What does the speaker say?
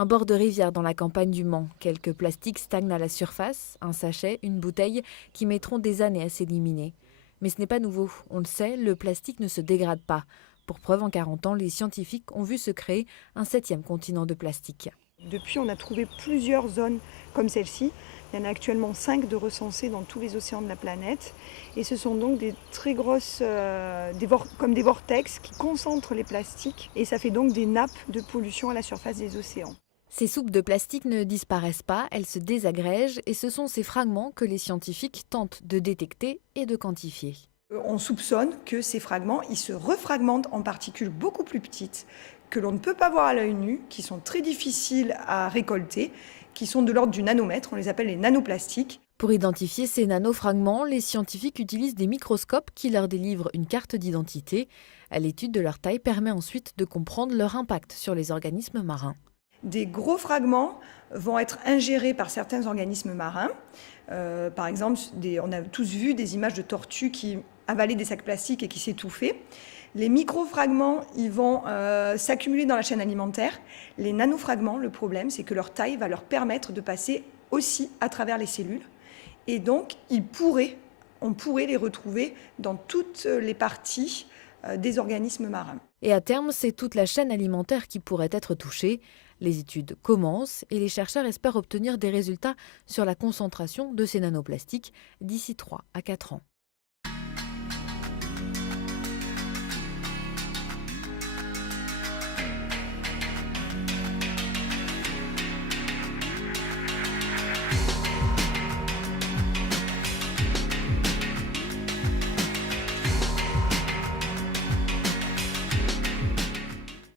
Un bord de rivière dans la campagne du Mans. Quelques plastiques stagnent à la surface, un sachet, une bouteille, qui mettront des années à s'éliminer. Mais ce n'est pas nouveau. On le sait, le plastique ne se dégrade pas. Pour preuve, en 40 ans, les scientifiques ont vu se créer un 7e continent de plastique. Depuis, on a trouvé plusieurs zones comme celle-ci. Il y en a actuellement 5 de recensées dans tous les océans de la planète. Et ce sont donc des très grosses, comme des vortex qui concentrent les plastiques. Et ça fait donc des nappes de pollution à la surface des océans. Ces soupes de plastique ne disparaissent pas, elles se désagrègent et ce sont ces fragments que les scientifiques tentent de détecter et de quantifier. On soupçonne que ces fragments, ils se refragmentent en particules beaucoup plus petites que l'on ne peut pas voir à l'œil nu, qui sont très difficiles à récolter, qui sont de l'ordre du nanomètre, on les appelle les nanoplastiques. Pour identifier ces nanofragments, les scientifiques utilisent des microscopes qui leur délivrent une carte d'identité. L'étude de leur taille permet ensuite de comprendre leur impact sur les organismes marins. Des gros fragments vont être ingérés par certains organismes marins. Par exemple, on a tous vu des images de tortues qui avalaient des sacs plastiques et qui s'étouffaient. Les microfragments, ils vont s'accumuler dans la chaîne alimentaire. Les nanofragments, le problème, c'est que leur taille va leur permettre de passer aussi à travers les cellules. Et donc, on pourrait les retrouver dans toutes les parties des organismes marins. Et à terme, c'est toute la chaîne alimentaire qui pourrait être touchée. Les études commencent et les chercheurs espèrent obtenir des résultats sur la concentration de ces nanoplastiques d'ici 3 à 4 ans.